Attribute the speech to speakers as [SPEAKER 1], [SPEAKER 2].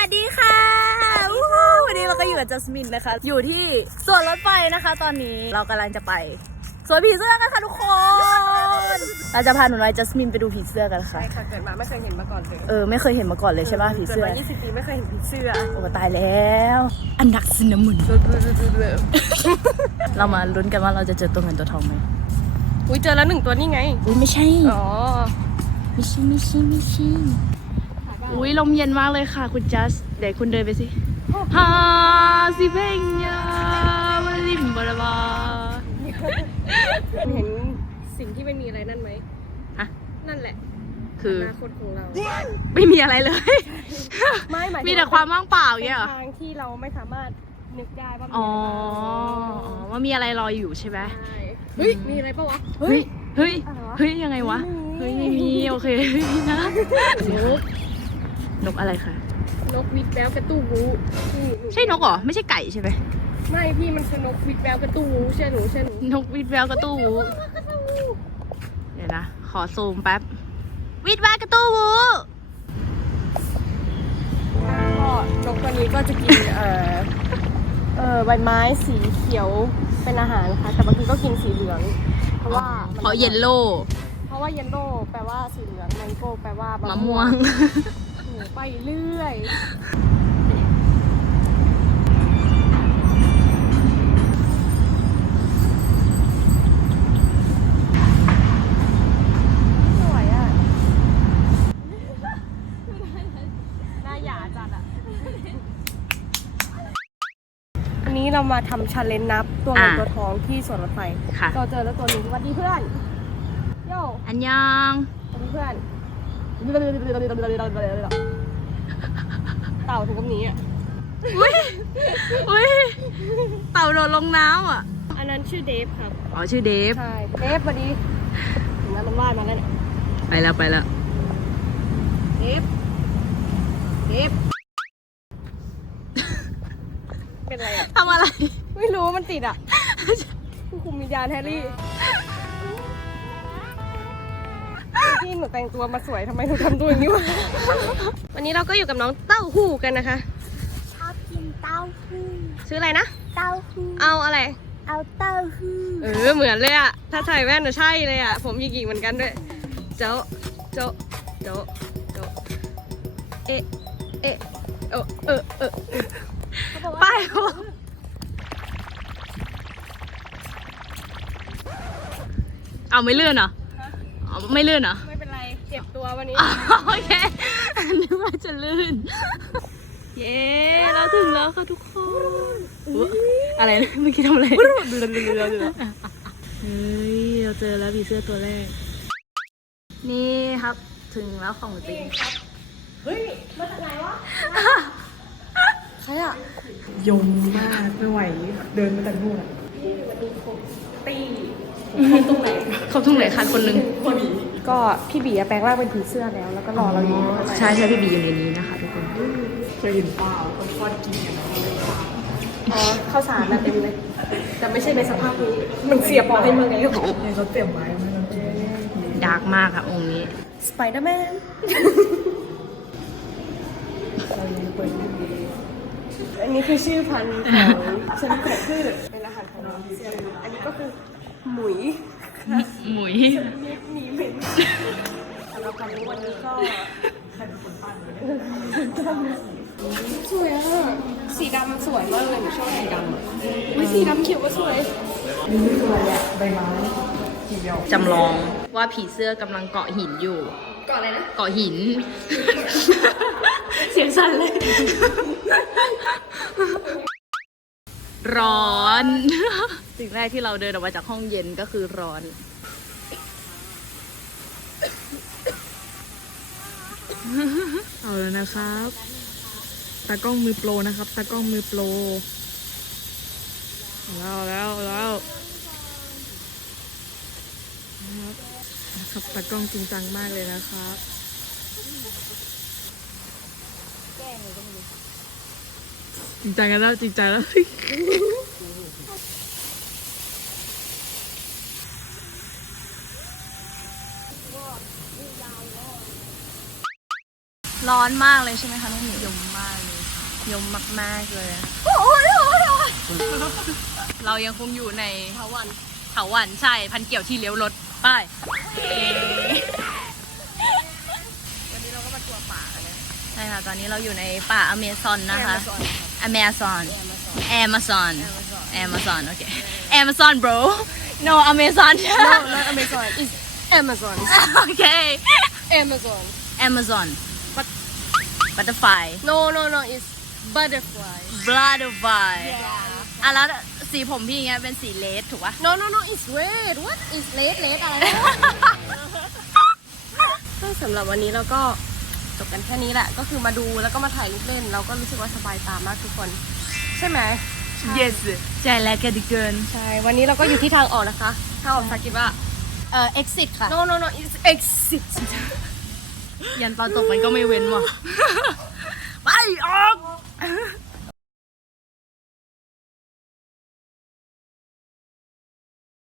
[SPEAKER 1] ดีค่ะวันนี้เราก็อยู่กับจัสมินนะคะอยู่ที่สวนรถไฟนะคะตอนนี้เรากำลังจะไปสวนผีเสื้อกันค่ะทุกคนเราจะพาหนูน้อยจัสมินไปดูผีเสื้อกันค่ะ
[SPEAKER 2] ใช่ค่ะเกิดมาไม่เคยเห็นมาก่อนเลย
[SPEAKER 1] ไม่เคยเห็นมาก่อนเลยใช่ป่ะผีเสื้อ
[SPEAKER 2] เกิดมา20 ปีไม่เคยเห็นผีเสื้อ
[SPEAKER 1] โอ้ตายแล้วอันดักซินนามุนเรามาลุ้นกันว่าเราจะเจอตัวเงินตัวทองไหม
[SPEAKER 2] อุ้ยเจอแล้ว1 ตัวนี่ไง
[SPEAKER 1] อุ้ยไม่ใช่
[SPEAKER 2] อ๋อ
[SPEAKER 1] ไม่ใช่อุ้ยลมเย็นมากเลยค่ะคุณจัสเดี๋ยวคุณเดินไปสิฮาซิเพงยามาลิมบาราบา
[SPEAKER 2] เห็นสิ่งที่ไม่มีอะไรนั่นไหม
[SPEAKER 1] ฮะ
[SPEAKER 2] นั่นแหละ
[SPEAKER 1] คือ
[SPEAKER 2] อนาคตของเรา
[SPEAKER 1] ไม่มีอะไรเลย
[SPEAKER 2] ไม่หมายถึง
[SPEAKER 1] มีแต่ความว่างเปล่า
[SPEAKER 2] เป็น
[SPEAKER 1] เงี้ยเหรอ
[SPEAKER 2] ทางที่เราไม่สามารถนึกได้ว่ามี
[SPEAKER 1] อ๋อ
[SPEAKER 2] อะไร
[SPEAKER 1] ว่ามีอะไรรออยู่ใช่ไหม
[SPEAKER 2] ใช่เฮ้ยมีอะไรปะวะ
[SPEAKER 1] เฮ้ยยังไงวะ
[SPEAKER 2] ไม่
[SPEAKER 1] เฮ้ย
[SPEAKER 2] มี
[SPEAKER 1] ไม่มีโอเคนะนกอะไรคะ
[SPEAKER 2] นกวิดแววกระตู้วูนี่ห
[SPEAKER 1] ใช่นกเหรอไม่ใช่ไก่ใช่ไหม
[SPEAKER 2] ไม่พี่มันคือนกวิดแววกระตู้วูเชื่อหนู
[SPEAKER 1] นกวิดแววกระตู้วูเดี๋ยวนะขอซูมแป๊บวิดแววกระตู้วู
[SPEAKER 2] ก็นกตัวนี้ก็จะกินใบไม้สีเขียวเป็นอาหารค่ะแต่บางทีก็กินสีเหลืองเพราะว่า
[SPEAKER 1] เพราะเยลโล่
[SPEAKER 2] เพราะว่าเยลโล่แปลว่าสีเหลืองแมงโก้แปลว่าม
[SPEAKER 1] มะม่วง
[SPEAKER 2] โอ้โหไปเรื่อยสวยอ่ะหน้าหยาจัดอ่ะอันนี้เรามาทำชาเลนจ์นับตัวเงินตัวทองที่สวนรถไฟ
[SPEAKER 1] ค่ะ
[SPEAKER 2] เราเจอแล้วตัวหนึ่งสวัสดีเพื่อนโย่
[SPEAKER 1] อันยอง
[SPEAKER 2] สวัสดีเพื่อนเต่าถึงกับนี้อ่ะ
[SPEAKER 1] อุ้ยเต่าโดดลงน้ำอ่ะ
[SPEAKER 2] อันนั้นชื่อเดฟครับ
[SPEAKER 1] อ๋อชื่อเดฟ
[SPEAKER 2] ใช่เดฟสวัสดีถึงนั้นมันว่ายมาแล้วเนี่ย
[SPEAKER 1] ไปแล้ว
[SPEAKER 2] เดฟเป็นไรอ่ะ
[SPEAKER 1] ทำอะไร
[SPEAKER 2] ไม่รู้มันติดอ่ะผู้คุมวิญญาณแฮร์รี่ที่หนูแต่งตัวมาสวยทำไมหนูทำตัวอย่างนี้วะวันนี้เราก็อยู่กับน้องเต้าหู้กันนะคะ
[SPEAKER 3] ชอบกินเต้าหู้
[SPEAKER 2] ชื่ออะไรนะ
[SPEAKER 3] เต้าหู้
[SPEAKER 2] เอาอะไร
[SPEAKER 3] เอาเต้าหู้
[SPEAKER 2] เหมือนเลยอะถ้าใส่แว่นน่ะใช่เลยอะผมหยิกๆเหมือนกันด้วยโจ๊ะโจ๊ะโจ๊ะโจ๊ะเอะเอะ
[SPEAKER 1] ไปเอาไม่เลื่อนเหรอไม่เลื่อนเหรอ
[SPEAKER 2] ไม่เป็นไรเจ็บตัววันนี้
[SPEAKER 1] โอเคนึกว่าจะลื่น เย้เราถึงแล้วค่ะทุกคนอะไรนะเมื่อกี้ทำอะไร เฮ้ยเราเจอแล้วผีเสื้อตัวแรก นี่ครับถึงแล้วของจริง
[SPEAKER 2] เฮ้ยมาจากไหนวะใครอะ
[SPEAKER 4] ยมมากไม่ไหวเดินมาแต่นู่นอะ
[SPEAKER 2] ตี
[SPEAKER 1] ครบทุกไหนคันคนหนึ่ง
[SPEAKER 2] ก็พี่บีอะแปลงร่างเป็นผีเสื้อแล้วก็รอเราอยู่
[SPEAKER 1] ใช่พี่บีอยู่ในนี้นะคะทุกคน
[SPEAKER 4] เคยเห็นเปล่าคนทอดกินกันนะ
[SPEAKER 2] อ๋อข้าวสารน่ะเต็มเลยแต่ไม่ใช่ในสภาพนี้มันเสียบมาให้มึงไง
[SPEAKER 4] เนี่ยเขาเตรียมไว้ไม่ต้องเจอ
[SPEAKER 1] ดาร์กมากค่ะองค์นี้
[SPEAKER 2] สไปเดอร์แมน อันนี้คือชื่อพันธุ์ของชนิดของพืชเป็นอาหารของน้องเซียนอันนี้ก็คือหมุย
[SPEAKER 1] หมุย
[SPEAKER 2] หมีเหม็นสำหรับความรู้วันนี้ก็สวยอ่ะสีดำมันสวยมากเลยหนูชอบสีดำอ่ะอุ๊ยสีดำเขียวก็สวย
[SPEAKER 4] นี่คืออะไรอะใบไม้ทีเดียว
[SPEAKER 1] จำลองว่าผีเสื้อกำลังเกาะหินอยู่
[SPEAKER 2] ก่อนอะไรนะ
[SPEAKER 1] เกาะหิน เสียงสั่นเลย ร้อน สิ่งแรกที่เราเดินออกมาจากห้องเย็นก็คือร้อน
[SPEAKER 4] เอาแล้วนะครับตากล้องมือโปรนะครับตากล้องมือโปรแล้วนะครับตากล้องจริงจังมากเลยนะครับจริงจังกันแล้วจริงจังแล้ว
[SPEAKER 1] ร้อนมากเลยใช่ไหมคะน้องหมียมมากเลยยมมากๆเลยอะเรายังคงอยู่ในเถาวัลย์ใช่พันเกี่ยวที่เลี้ยวรถไปวันนี้เราก็มาทัวร์ป่าเลยใช่ค่ะตอนนี้เราอยู่ในป่าอเมซอนนะคะอเมซอนโอเค Amazon bro no Amazon
[SPEAKER 2] no not Amazon it's Amazon
[SPEAKER 1] โอเค
[SPEAKER 2] Amazon
[SPEAKER 1] butterfly
[SPEAKER 2] no it's butterfly
[SPEAKER 1] butterfly อ่ะแล้วสีผมพี่ไงเป็นสีเลดถูกปะ
[SPEAKER 2] no it's red what is red อะไรก็สำหรับวันนี้เราก็จบกันแค่นี้แหละก็คือมาดูแล้วก็มาถ่ายรูปเล่นเราก็รู้สึกว่าสบายตามากทุกคนใช่ไหม
[SPEAKER 1] yes ใจแรกกันเกิน
[SPEAKER 2] ใช่วันนี้เราก็อยู่ที่ทางออกนะคะทางออกภาษาอังกฤษว่า
[SPEAKER 1] exit ค่ะ
[SPEAKER 2] no it's exit
[SPEAKER 1] ยันตอนตกมันก็ไม่เว้นว่ะ ไปอ